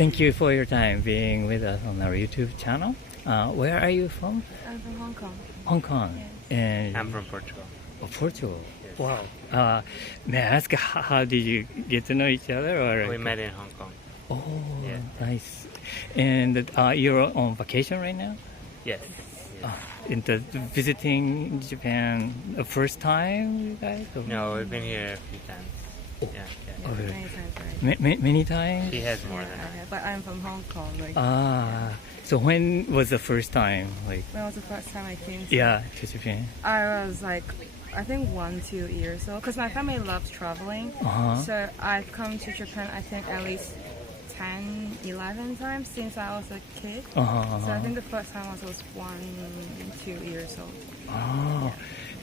Thank you for your time being with us on our YouTube channel. Where are you from? I'm from Hong Kong. Hong Kong. And I'm from Portugal. Portugal. Yes. Wow. May I ask how did you get to know each other? Or We met in Hong Kong. Oh, Yeah. nice. And you're on vacation right now? Yes. Into visiting Japan the first time, you guys? Or- No, we've been here a few times. Oh. Yeah. Yeah, Okay. many times already. Many times? He has more Yeah, than I I. have, but I'm from Hong Kong. Like, So when was the first time? Like, when was the first time I came? To yeah, to Japan. I was like, I think 1-2 years old, because my family loves traveling. Uh-huh. So I've come to Japan, I think at least 10, 11 times since I was a kid. Uh-huh. So I think the first time I was 1-2 years old. Oh.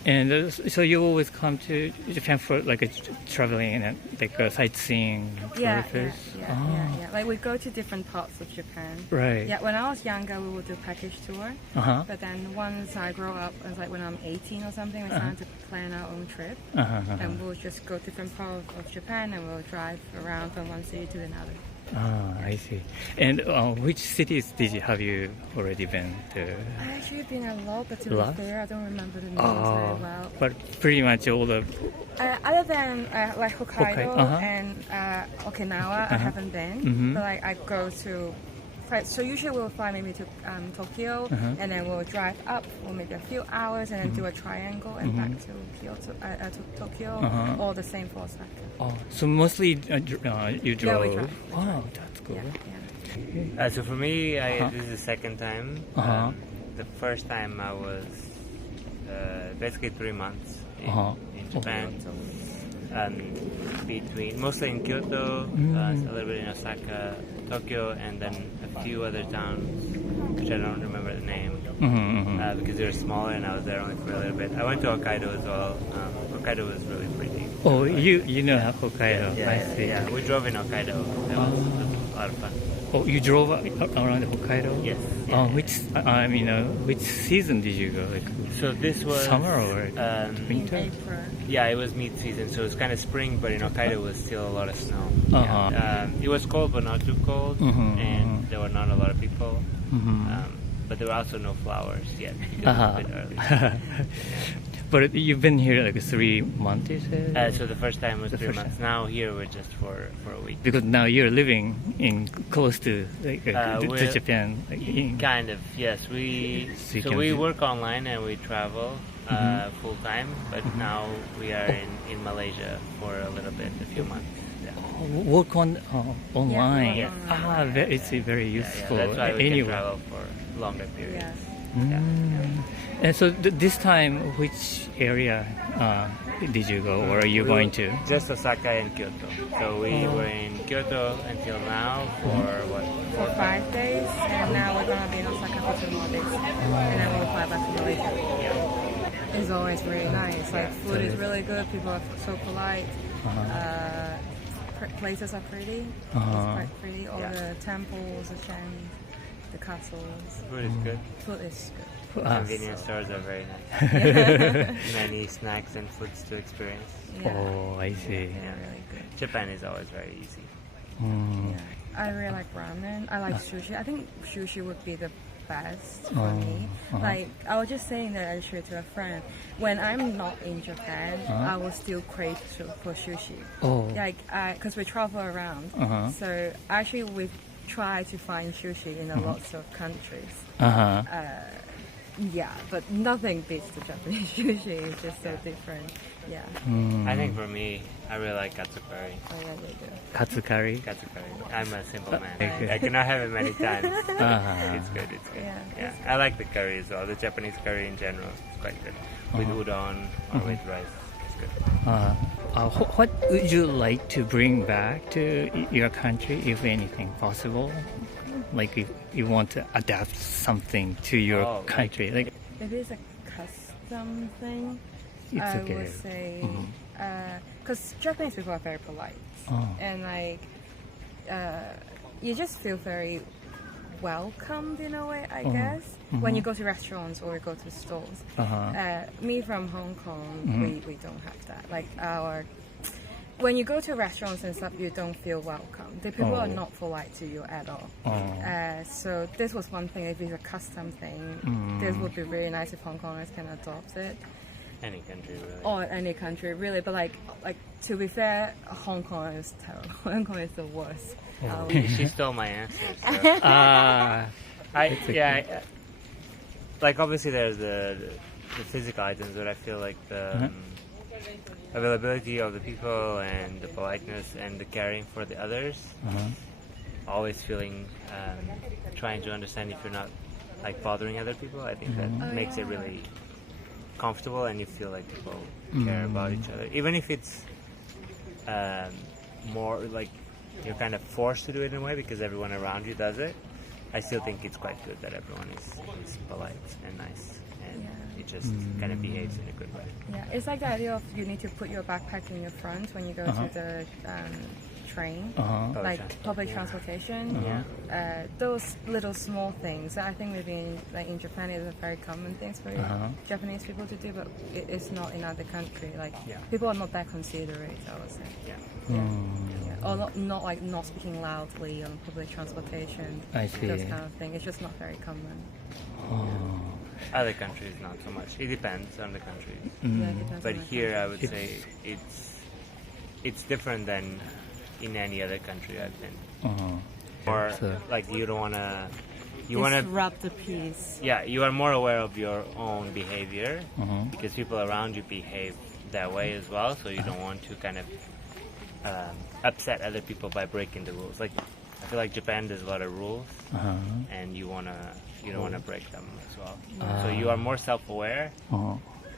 And so you always come to Japan for like a traveling and like a sightseeing Yeah, purpose? yeah. Like we go to different parts of Japan. Right. Yeah, when I was younger, we would do package tour. Uh-huh. But then once I grow up, it was like when I'm 18 or something, we started to plan our own trip. Uh-huh. And we'll just go different parts of Japan and we'll drive around from one city to another. I see. And which cities have you already been to? I've actually been a lot, but to Lot? be fair, I don't remember the names very well. But pretty much all the. Other than like Hokkaido uh-huh. and Okinawa, I haven't been. Mhm. But like I go to. So usually we'll fly maybe to Tokyo, and then we'll drive up for maybe a few hours, and then do a triangle and back to Kyoto, to Tokyo, Uh-huh. or the same for Osaka. So mostly you drove. we drive. Oh, that's cool. Yeah. So for me, Uh-huh. this is the second time. Uh-huh. The first time I was basically 3 months Uh-huh. in Japan. Mostly in Kyoto, a little bit in Osaka, Tokyo, and then a few other towns, which I don't remember the name, because they were smaller and I was there only for a little bit. I went to Hokkaido as well. Hokkaido was really pretty. Oh, you know Hokkaido. I see. Yeah, we drove in Hokkaido. That was a lot of fun. Oh, you drove around Hokkaido? Yes. Which season did you go? Like So this was summer or In winter? April. yeah, it was mid-season, so it was kind of spring, but in Hokkaido was still a lot of snow. Uh-huh. Yeah. It was cold, but not too cold, and there were not a lot of people. But there were also no flowers yet because it was a bit early. But you've been here like 3 months, you said? So the first time was The 3 first months. Now here we're just for a week. Because now you're living in close to like to we're- Japan. Like, Kind of, yes. So you So can we do- work online and we travel full time, but now we are in Malaysia for a little bit, a few months. Yeah. work on online. Yeah, work online. It's very Yeah, useful. that's why we can anyway. travel for longer periods. Yes. And so this time, which area did you go, or are you We going were to? Just Osaka and Kyoto. So we were in Kyoto until now for what? For 5 days, and now we're gonna be in Osaka for 2 more days, and then we'll fly back to Malaysia. It's always really nice. Like food is really good. People are so polite. Places are pretty. It's quite pretty. All the temples, the shrines, the castles. Food is good. Food is good. Convenience stores are very nice. Many snacks and foods to experience. Yeah. Oh, I see. They're really good. Japan is always very easy. Yeah. I really like ramen. I like sushi. I think sushi would be the best for me. Like I was just saying that actually to a friend. When I'm not in Japan, I will still crave for sushi. Oh. Like, because we travel around, so actually we try to find sushi in a lots of countries. Yeah, but nothing beats the Japanese sushi. It's just so different. Yeah, I think for me, I really like katsu curry. I really do. Katsu curry. Katsu curry. I'm a simple man. Okay. I cannot have it many times. Uh-huh. It's good. It's good. Yeah, I like the curry as well. The Japanese curry in general is quite good. With udon or with rice. It's good. What would you like to bring back to your country, if anything possible? Like if you want to adapt something to your Oh, like- country, like Maybe it's a custom thing. it's I okay. would say, because Japanese people are very polite, and like, you just feel very welcomed in a way, I guess, when you go to restaurants or go to stores. Me from Hong Kong, we don't have that. Like when you go to restaurants and stuff, you don't feel welcome. The people are not polite to you at all. So this was one thing. If it's a custom thing, this would be really nice if Hong Kongers can adopt it. Any country, really. Or any country, really. But like to be fair, Hong Kong is terrible. Hong Kong is the worst. She stole my answer. So. Like obviously there's the physical items, but I feel like the availability of the people and the politeness and the caring for the others, always feeling, trying to understand if you're not like bothering other people. I think that makes it really comfortable, and you feel like people care about each other, even if it's more like you're kind of forced to do it in a way because everyone around you does it. I still think it's quite good that everyone is polite and nice, and it just kind of behaves in a good way. Yeah, it's like the idea of you need to put your backpack in your front when you go to the train, like public transportation. Those little small things. I think maybe in Japan is a very common thing for Japanese people to do, but it's not in other countries. Like people are not that considerate, I would say. Or not speaking loudly on public transportation. I see. Those kind of thing. It's just not very common. Other countries, not so much. It depends on the countries. It depends But on the here, country. I would say it's different than in any other country I've been. Or like you don't wanna. You want to disrupt the peace. Yeah, you are more aware of your own behavior because people around you behave that way as well. So you don't want to kind of upset other people by breaking the rules. Like I feel like Japan does a lot of rules, and you don't wanna break them as well. So you are more self-aware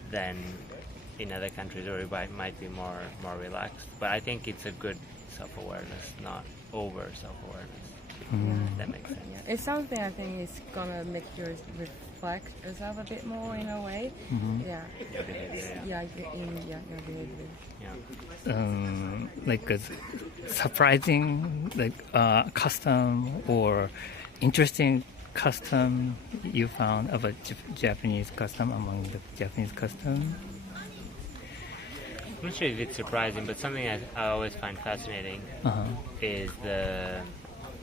than in other countries where you might be more relaxed. But I think it's a good self-awareness, not over self-awareness. That makes sense. Yeah. It's something I think is gonna make you reflect yourself a bit more in a way. Your behavior. Your behavior. Like a surprising custom or interesting custom you found about Japanese custom among the Japanese custom? I'm not sure if it's surprising, but something I always find fascinating is the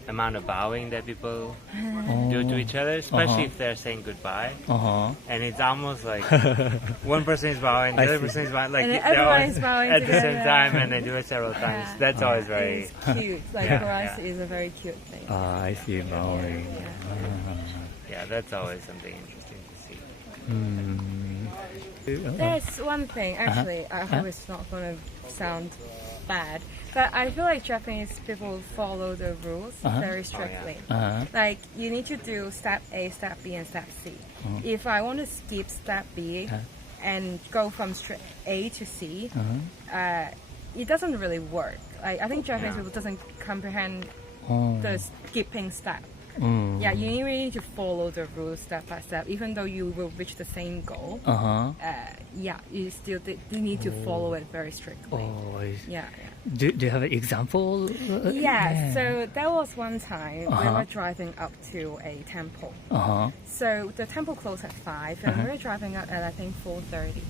amount of bowing that people do to each other, especially if they're saying goodbye. And it's almost like one person is bowing, the other person is bowing, like And then they're everyone always is bowing at the same together. time, and they do it several times. That's always very. It's cute. Like for us, it's a very cute thing. I see bowing. Yeah, that's always something interesting to see. There's one thing, actually, I hope it's not going to sound bad, but I feel like Japanese people follow the rules very strictly. Like, you need to do step A, step B, and step C. If I want to skip step B and go from A to C, it doesn't really work. Like, I think Japanese people doesn't comprehend the skipping step. Yeah, you really need to follow the rules step by step, even though you will reach the same goal. You still need to follow it very strictly. Do you have an example? So there was one time we were driving up to a temple. So the temple closed at 5, and we were driving up at I think 4:30.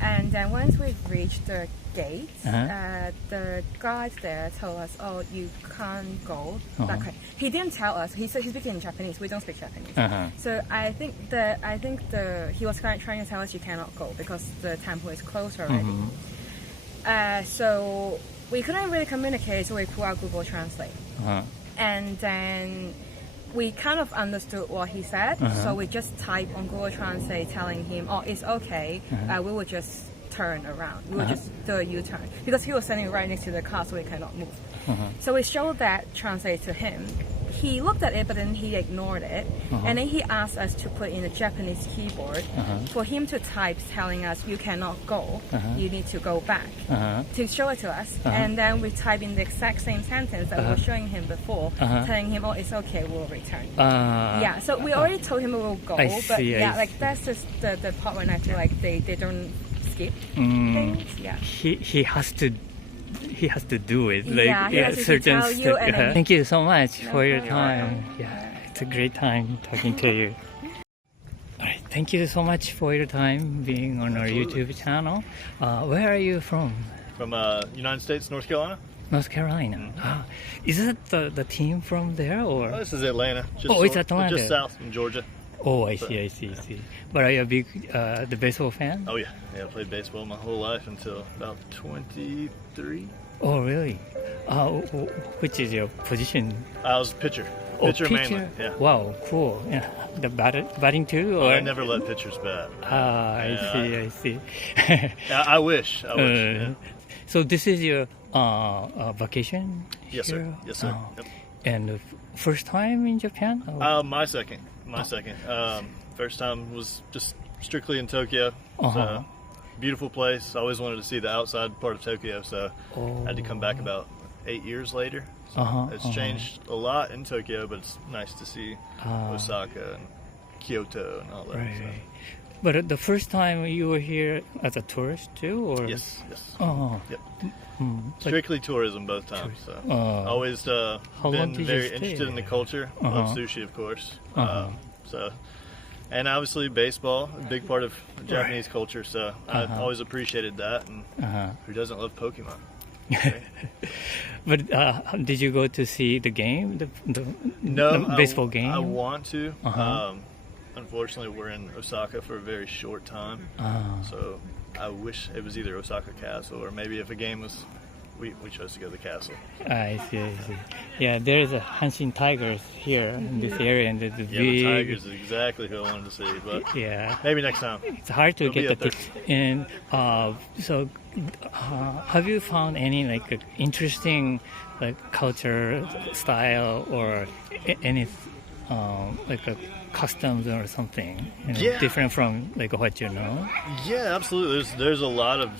And then once we reached the gate, the guide there told us, "Oh, you can't go." Okay. He didn't tell us. He said he's speaking in Japanese. We don't speak Japanese. So I think he was trying to tell us you cannot go because the temple is closed already. So we couldn't really communicate, so we pulled out Google Translate. And then we kind of understood what he said, so we just typed on Google Translate telling him, "Oh, it's okay, we will just turn around. We will just do a U-turn." Because he was standing right next to the car, so we cannot move. So we showed that translate to him. He looked at it, but then he ignored it. And then he asked us to put in a Japanese keyboard for him to type telling us, "You cannot go, you need to go back," to show it to us. And then we type in the exact same sentence that we were showing him before, telling him, "Oh, it's okay, we'll return." So we already told him we will go, but that's just the part when I feel like they don't skip things. He has to do it. He has to tell you and then- Thank you so much for your time. It's a great time talking to you. Alright, thank you so much for your time being on our YouTube channel. Where are you from? From United States, North Carolina. North Carolina. Ah, is it the team from there or? This is Atlanta. Just Oh, it's Atlanta. Just south from Georgia. Oh, I see. But are you a big the baseball fan? Oh yeah, I played baseball my whole life until about 23. Oh, really? Which is your position? I was pitcher. Oh, Pitcher mainly. Yeah. Wow, cool. Yeah. The batting too? Oh, Or? I never let pitchers bat. I see. I wish. Yeah. So this is your vacation? Yes, sir. here? Yes, sir. Oh. Yep. And the first time in Japan? Or? My second. First time was just strictly in Tokyo. It's Uh-huh. a beautiful place. I always wanted to see the outside part of Tokyo, so I had to come back about 8 years later. So it's changed a lot in Tokyo, but it's nice to see Osaka and Kyoto and all that. Right, so. right. But the first time you were here as a tourist too, or? Yes. Oh. Yep. Like, Strictly tourism both times. So always How long been did you very stay interested in the there? culture. Love sushi, of course. And obviously baseball, a big part of Japanese culture. So I've always appreciated that. And who doesn't love Pokemon? But did you go to see the game, the No, baseball game? I want to. Unfortunately, we're in Osaka for a very short time. So I wish it was either Osaka Castle or maybe if a game was, we chose to go to the castle. I see. Yeah, there's a Hanshin Tigers here in this area, and the Yeah, big. the Tigers is exactly who I wanted to see, but Yeah, maybe next time. it's hard to It'll be get up the tickets. And so, have you found any like interesting like culture style or any like a customs or something Yeah. different from like what you know? Yeah, absolutely. There's a lot of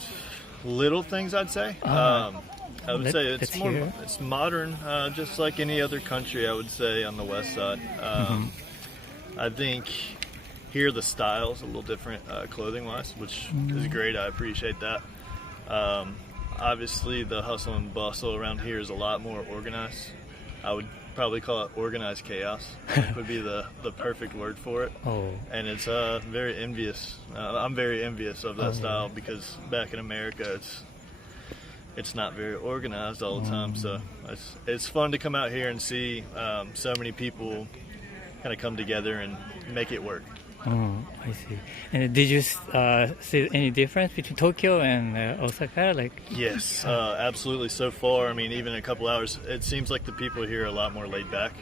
little things I'd say. I would say it's let's more hear. it's modern, just like any other country. I would say on the west side. I think here the style's a little different, clothing wise, which is great. I appreciate that. Obviously, the hustle and bustle around here is a lot more organized. I would probably call it organized chaos. Would be the perfect word for it. Oh, And it's very envious. I'm very envious of that style because back in America, it's not very organized all the time. So it's fun to come out here and see so many people kind of come together and make it work. I see. And did you see any difference between Tokyo and Osaka? Like, Yes, absolutely. So far, I mean, even in a couple hours, it seems like the people here are a lot more laid back.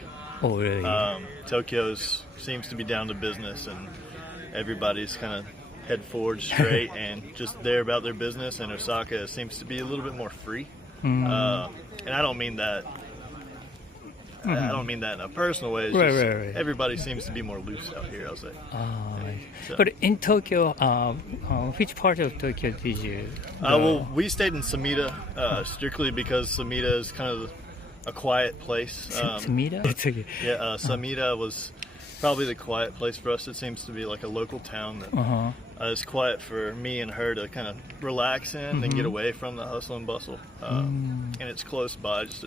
oh really? Tokyo seems to be down to business, and everybody's kind of head forward straight and just there about their business. And Osaka seems to be a little bit more free. And I don't mean that. I don't mean that in a personal way. It's just Right. everybody seems to be more loose out here, I'll say. So- But in Tokyo, which part of Tokyo did you? Well, we stayed in Samita strictly because Samita is kind of a quiet place. Sumida? It's okay. Yeah, Samita was probably the quiet place for us. It seems to be like a local town that is quiet for me and her to kind of relax in and get away from the hustle and bustle. And it's close by, just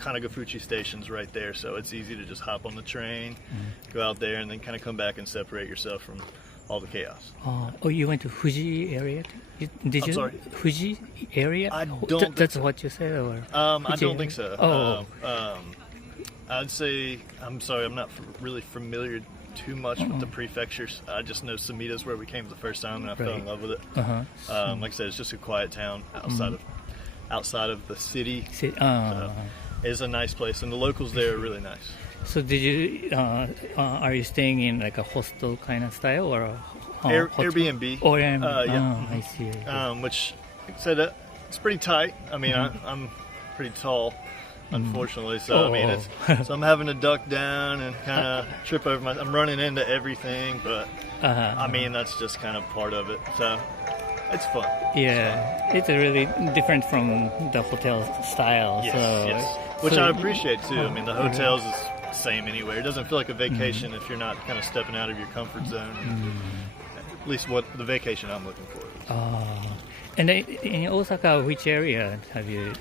Kanagufuchi station's right there, so it's easy to just hop on the train, go out there, and then kind of come back and separate yourself from all the chaos. Oh, you went to Fuji area? Did you? sorry? Fuji area? I don't think That's so. what you said, or? I Fuji don't think area? so. Oh. I'd say, I'm sorry, I'm not really familiar too much with the prefectures. I just know Samita's where we came the first time, and I fell in love with it. Like I said, it's just a quiet town outside of the city. It's a nice place, and the locals there are really nice. So did you? Are you staying in like a hostel kind of style or a hotel? Airbnb. Oh, Airbnb. Yeah. I see. Which, like I said, it's pretty tight. I mean, I'm pretty tall, unfortunately. So I mean, so I'm having to duck down and kind of trip over I'm running into everything, but I mean, that's just kind of part of it. So it's fun. Yeah, it's really different from the hotel style. Yes. Which I appreciate too. I mean, the hotels is the same anywhere. It doesn't feel like a vacation if you're not kind of stepping out of your comfort zone. At least what the vacation I'm looking for is. And in Osaka, which area have you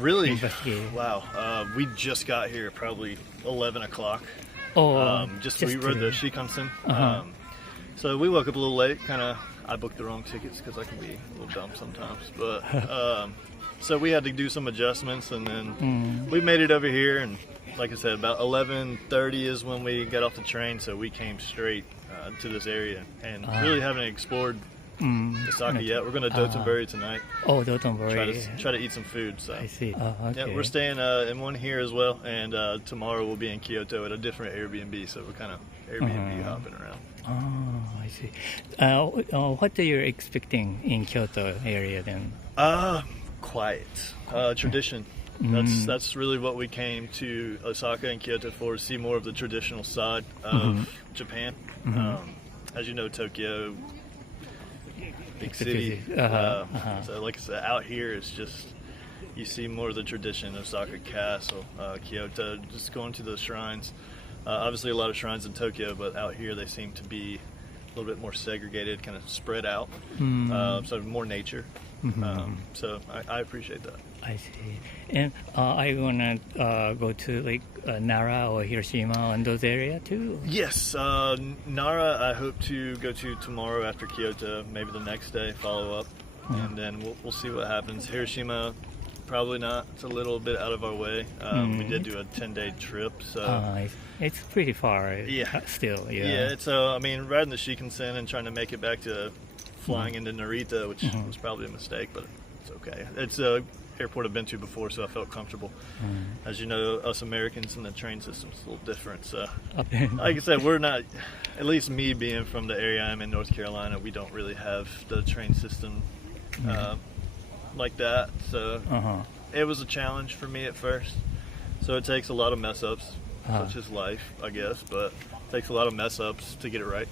Really? investigated? Wow. We just got here probably 11 o'clock. Oh, We rode the today. Shinkansen. So we woke up a little late, kind of I booked the wrong tickets because I can be a little dumb sometimes. But so we had to do some adjustments, and then we made it over here. And like I said, about 11:30 is when we got off the train, so we came straight to this area and really haven't explored Osaka yet. We're going to Dotonbori tonight. Oh, Dotonbori. Try to eat some food. So I see. Okay. yeah, we're staying in one here as well, and tomorrow we'll be in Kyoto at a different Airbnb. So we're kind of Airbnb hopping around. Oh, I see. What are you expecting in Kyoto area then? Quiet. Tradition. That's really what we came to Osaka and Kyoto for, to see more of the traditional side of Japan. As you know, Tokyo, big city. So like I said, out here it's just, you see more of the tradition of Osaka Castle, Kyoto, just going to the shrines. Obviously a lot of shrines in Tokyo, but out here they seem to be a little bit more segregated, kind of spread out. So more nature. So I appreciate that. I see. And are you gonna go to like Nara or Hiroshima and those areas too? Yes, Nara I hope to go to tomorrow after Kyoto, maybe the next day, follow up, and then we'll see what happens. Hiroshima, probably not. It's a little bit out of our way. We did do a 10-day trip, so it's pretty far. Yeah. Still. Yeah. So I mean, riding the Shinkansen and trying to make it back to flying into Narita, which was probably a mistake, but it's okay. It's a airport I've been to before, so I felt comfortable. As you know, us Americans and the train system's a little different. So, like I said, we're not, at least me being from the area I'm in, North Carolina, we don't really have the train system like that. So it was a challenge for me at first. So it takes a lot of mess ups, such as life, I guess, but it takes a lot of mess ups to get it right.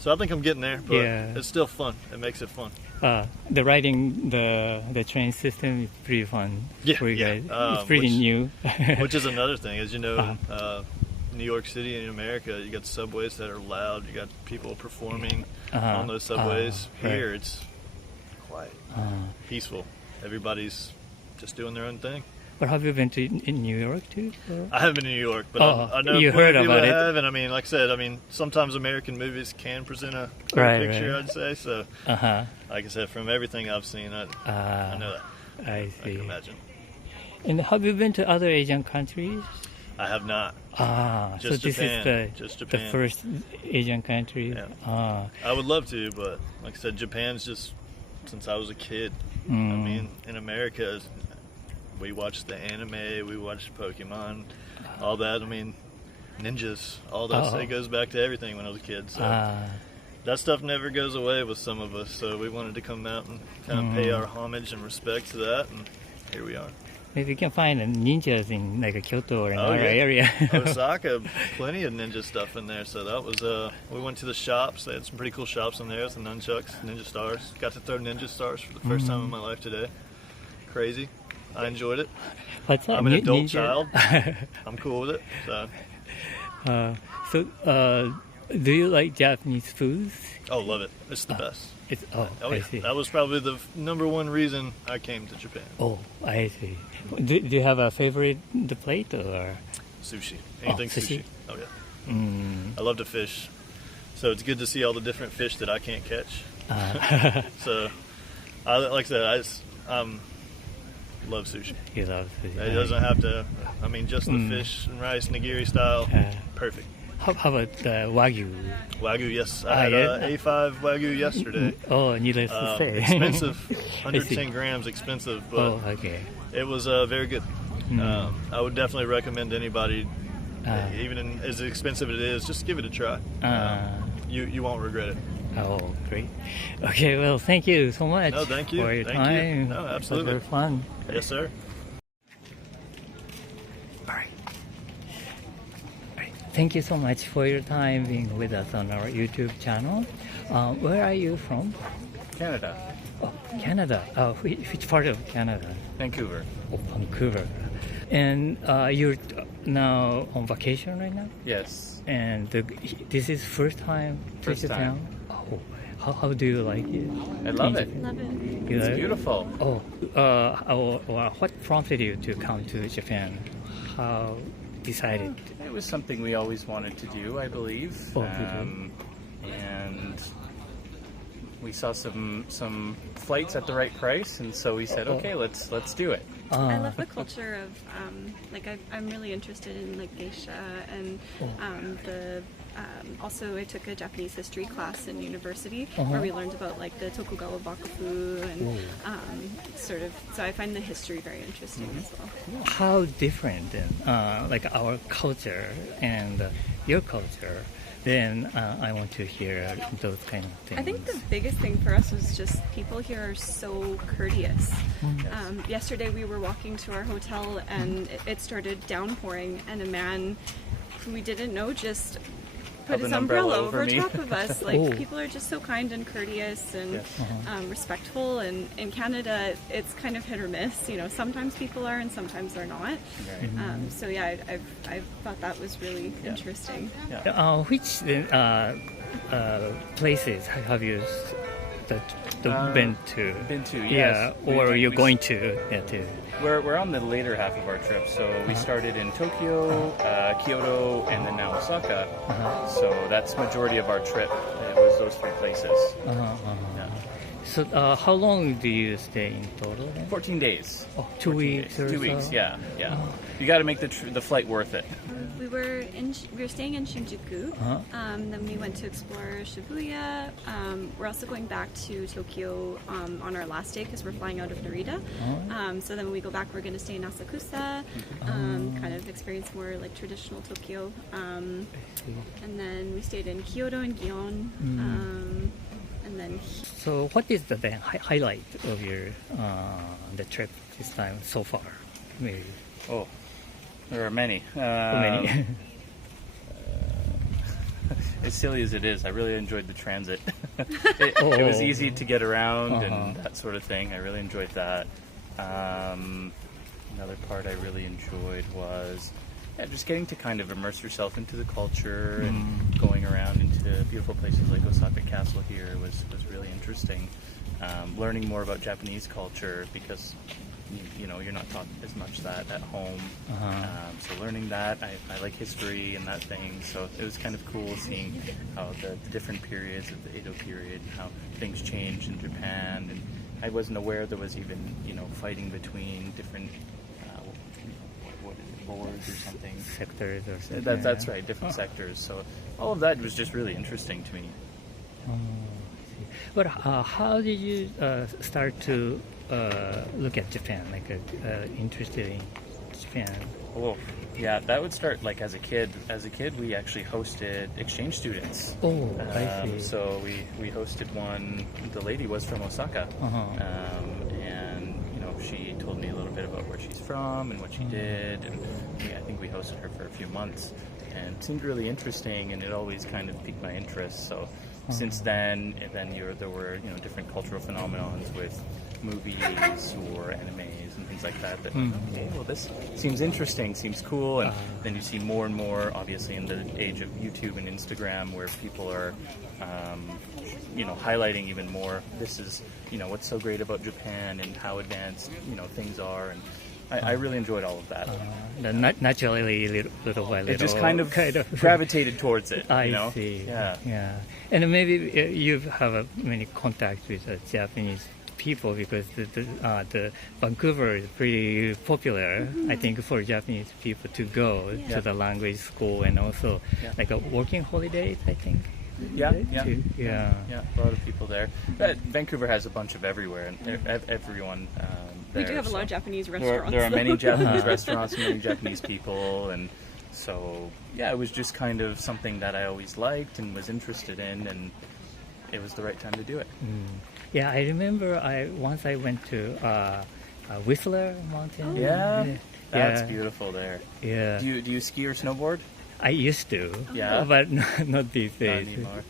So I think I'm getting there, but it's still fun. It makes it fun. The riding the train system is pretty fun for you guys. It's pretty new. Which is another thing, as you know, New York City in America, you got subways that are loud. You got people performing on those subways. Here, it's quiet, peaceful. Everybody's just doing their own thing. But have you been to in New York too? Or? I haven't been to New York, but I know you heard about it. Have, and I mean, like I said, sometimes American movies can present a clear picture. I'd say so. Like I said, from everything I've seen, I know that. I see. I can imagine. And have you been to other Asian countries? I have not. Just so Japan. This is Japan. the first Asian country. Yeah. I would love to, but like I said, Japan's just since I was a kid. I mean, in America, we watched the anime, we watched Pokemon, all that. I mean, ninjas, all that. It goes back to everything when I was a kid. So that stuff never goes away with some of us. So we wanted to come out and kind of pay our homage and respect to that, and here we are. Maybe you can find ninjas in like a Kyoto or Nara area. Osaka, plenty of ninja stuff in there. So that was, we went to the shops. They had some pretty cool shops in there. Some nunchucks, ninja stars. Got to throw ninja stars for the first time in my life today. Crazy. I enjoyed it. What's that? I'm an adult child. I'm cool with it. So, do you like Japanese foods? Oh, love it. It's the best. I see. That was probably the number one reason I came to Japan. Oh, I see. Do you have a favorite plate or? Sushi. Anything sushi. Oh yeah. I love to fish, so it's good to see all the different fish that I can't catch. So, like I said, I love sushi. You love sushi. It doesn't have to. I mean, just the fish and rice nigiri style. Perfect. How about Wagyu? Wagyu, yes. I had A5 Wagyu yesterday. Oh, needless to say. Expensive. 110 grams, expensive, but it was very good. I would definitely recommend anybody, even as expensive as it is, just give it a try. You won't regret it. Oh, great. Okay, well, thank you so much for your time. No, absolutely. It was very fun. Yes, sir. All right. Thank you so much for your time being with us on our YouTube channel. Where are you from? Canada. Oh, Canada. Which part of Canada? Vancouver. Oh, Vancouver. And you're now on vacation right now? Yes. And this is first time to Japan? Oh, how do you like it? I love it. It's beautiful. What prompted you to come to Japan? How decided? It was something we always wanted to do, I believe. Oh, did you? And We saw some flights at the right price, and so we said, okay, let's do it. I love the culture of I'm really interested in like geisha and also I took a Japanese history class in university where we learned about like the Tokugawa Bakufu and so I find the history very interesting as well. How different then, like our culture and your culture? Then I want to hear those kind of things. I think the biggest thing for us was just people here are so courteous. Yesterday we were walking to our hotel and it started downpouring, and a man who we didn't know just put Held his an umbrella umbrella over over me. top of us. Like people are just so kind and courteous and respectful. And in Canada, it's kind of hit or miss. You know, sometimes people are and sometimes they're not. So yeah, I thought that was really interesting. Which places have you been to? Been to, Yeah, yes. or you're We- going to? Yeah, too. We're on the later half of our trip, so we started in Tokyo, Kyoto, and then now Osaka. So that's majority of our trip. It was those 3 places. Yeah. So how long do you stay in total? Then? 14 days. 2 14 weeks days. or 2 weeks, so? yeah. You got to make the flight worth it. We were staying in Shinjuku. Then we went to explore Shibuya. We're also going back to Tokyo on our last day because we're flying out of Narita. So then when we go back, we're going to stay in Asakusa, kind of experience more like traditional Tokyo. And then we stayed in Kyoto and Gion. And then So what is the then highlight of your the trip this time so far? Maybe Oh, there are many. many. As silly as it is, I really enjoyed the transit. It was easy to get around and that sort of thing. I really enjoyed that. Another part I really enjoyed was just getting to kind of immerse yourself into the culture and going around into beautiful places like Osaka Castle here was really interesting. Learning more about Japanese culture because you know you're not taught as much that at home. So learning that, I like history and that thing. So it was kind of cool seeing how the different periods of the Edo period, how things changed in Japan, and I wasn't aware there was even fighting between different what is it, lords or something. Sectors or something. That's right, different sectors. So all of that was just really interesting to me. But how did you start to look at Japan? Like interested in Japan? Oh, yeah, that would start like as a kid. As a kid, we actually hosted exchange students. Oh, I see. So we hosted one. The lady was from Osaka, and she told me a little bit about where she's from and what she did, and I think we hosted her for a few months, and it seemed really interesting, and it always kind of piqued my interest. So since then there were different cultural phenomenons with movies or animes and things like that. Okay, well, this seems interesting, seems cool, and then you see more and more, obviously, in the age of YouTube and Instagram, where people are, highlighting even more. This is, what's so great about Japan and how advanced, things are, and I really enjoyed all of that. Naturally, little by little. It just kind of gravitated towards it. I see. Yeah. And maybe you have many contacts with Japanese people because the Vancouver is pretty popular. I think for Japanese people to go to the language school and also like a working holidays. I think. Yeah. Yeah. A lot of people there. Vancouver has a bunch of everywhere, and everyone. we there, do have a lot of so. Japanese restaurants. There are many Japanese restaurants, many Japanese people, and so it was just kind of something that I always liked and was interested in, and it was the right time to do it. Yeah, I remember once I went to Whistler Mountain. That's beautiful there. Yeah. Do you ski or snowboard? I used to, Yeah. but not these days. anymore,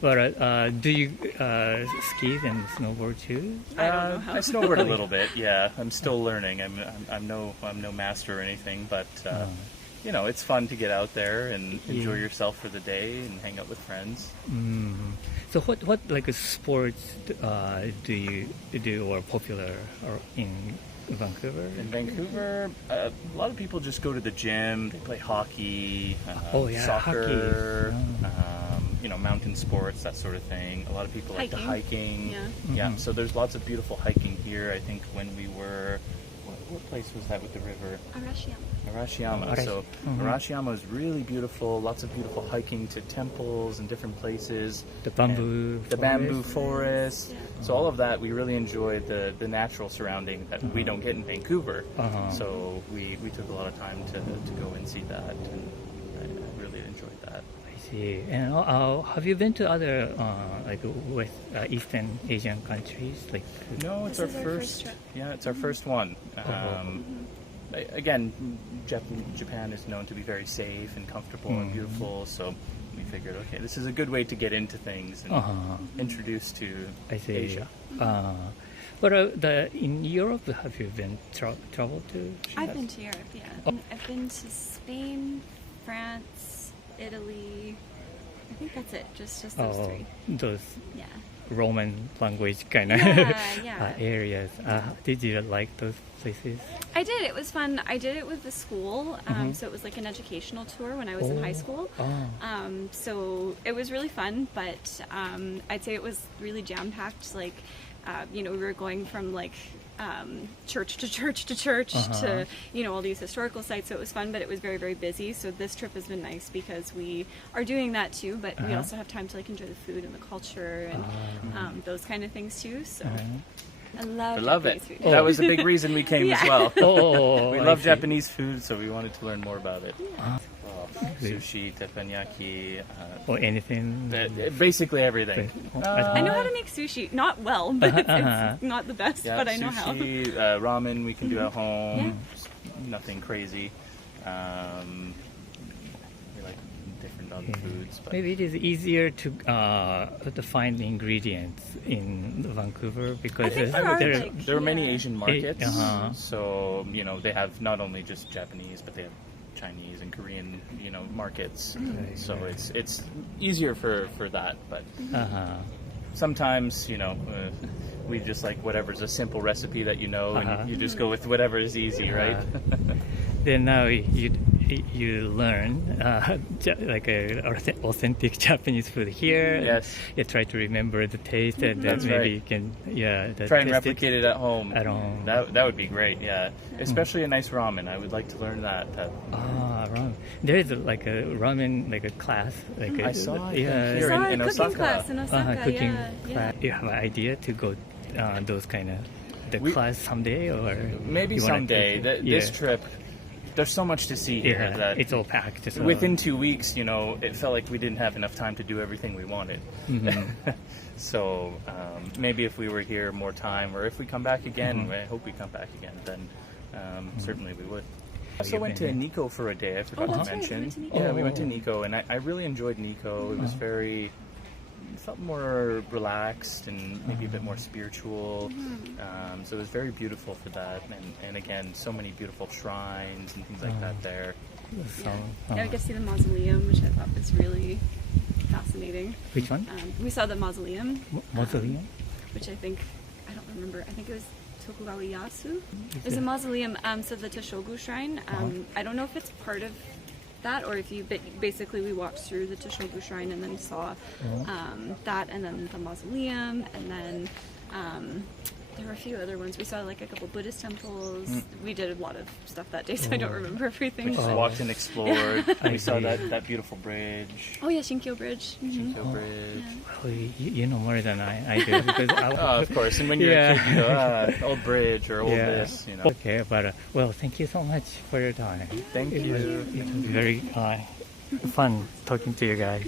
But do you ski and snowboard too? I don't know how. I snowboard a little bit. Yeah, I'm still learning. I'm no master or anything, but it's fun to get out there and enjoy yourself for the day and hang out with friends. So what like sports do you do or popular or in Vancouver? In Vancouver, a lot of people just go to the gym. They play hockey, Oh, yeah, soccer. hockey. mountain sports, that sort of thing. A lot of people like the hiking. Yeah. So there's lots of beautiful hiking here. I think when we were, what place was that with the river? Arashiyama. So Arashiyama is really beautiful. Lots of beautiful hiking to temples and different places. The bamboo Bamboo forest. So all of that, we really enjoyed the natural surrounding that we don't get in Vancouver. So we took a lot of time to go and see that, and I really enjoyed that. I see. And have you been to other like West Eastern Asian countries? Like No, it's This our is our first trip. Yeah, it's our first one. Again, Japan is known to be very safe and comfortable and beautiful, so we figured, okay, this is a good way to get into things and introduce to I see. Asia. But in Europe, have you been traveled to? I've been to Europe, yeah. I've been to Spain, France, Italy. I think that's it. Just those three. Those Yeah. Roman language kind of Yeah. areas. Did you like those places? I did. It was fun. I did it with the school, so it was like an educational tour when I was in high school. So it was really fun, but I'd say it was really jam packed. Like, we were going from like church to church to church to all these historical sites. So it was fun, but it was very, very busy. So this trip has been nice because we are doing that too, but we also have time to like enjoy the food and the culture and those kind of things too. So. I love it. Japanese food. That was a big reason we came as well. We I love see. Japanese food, so we wanted to learn more about it. Sushi, teppanyaki, Or anything? basically everything. I know how to make sushi. Not well, but it's not the best, Yeah, but I know how. sushi, ramen we can do at home. Nothing crazy. We like different other foods. But Maybe it is easier to find the ingredients in Vancouver because I think there are, like, there are many yeah. Asian markets, Uh-huh. so they have not only just Japanese, but they have Chinese and Korean, markets. So it's easier for that, but sometimes we just like whatever's a simple recipe that and you just go with whatever is easy, right? then now you learn like a authentic Japanese food here. Yes. You try to remember the taste and then That's maybe right. you can Try and test replicate it at home. At home. That would be great. Yeah, especially a nice ramen. I would like to learn that. Ramen. There is like a ramen like a class like I saw it yeah here Saw in a cooking Osaka. class in Osaka. cooking yeah. class. You have an idea to go those kind of class someday or Maybe you wanna someday. take it? This Yeah. trip, there's so much to see here Yeah, that it's all packed. So. within 2 weeks, it felt like we didn't have enough time to do everything we wanted. So maybe if we were here more time, or if we come back again, I hope we come back again, then certainly we would. I also went to Nikko for a day, I forgot to that's right, we mention. went to Nikko. Yeah, we went to Nikko, and I really enjoyed Nikko. It was felt more relaxed and maybe a bit more spiritual. So it was very beautiful for that. And again, so many beautiful shrines and things like that there. So, Yeah, we got to see the mausoleum, which I thought was really fascinating. which one? We saw the mausoleum, Mausoleum? which I don't remember. I think it was Tokugawa Ieyasu. It was a mausoleum, so the Toshogu Shrine. I don't know if it's part of that or if you basically we walked through the Toshogu Shrine and then saw that and then the mausoleum and then there were a few other ones. We saw like a couple Buddhist temples. We did a lot of stuff that day, so I don't remember everything. We just but- walked and explored. I We saw see. that beautiful bridge. Oh yeah, Shinkyo Bridge. Shinto Bridge. Well, you know more than I do because Oh, of course. And when you're Yeah. a kid, you go, old bridge or old this, Okay, but well, thank you so much for your time. Thank you. It was very fun talking to you guys.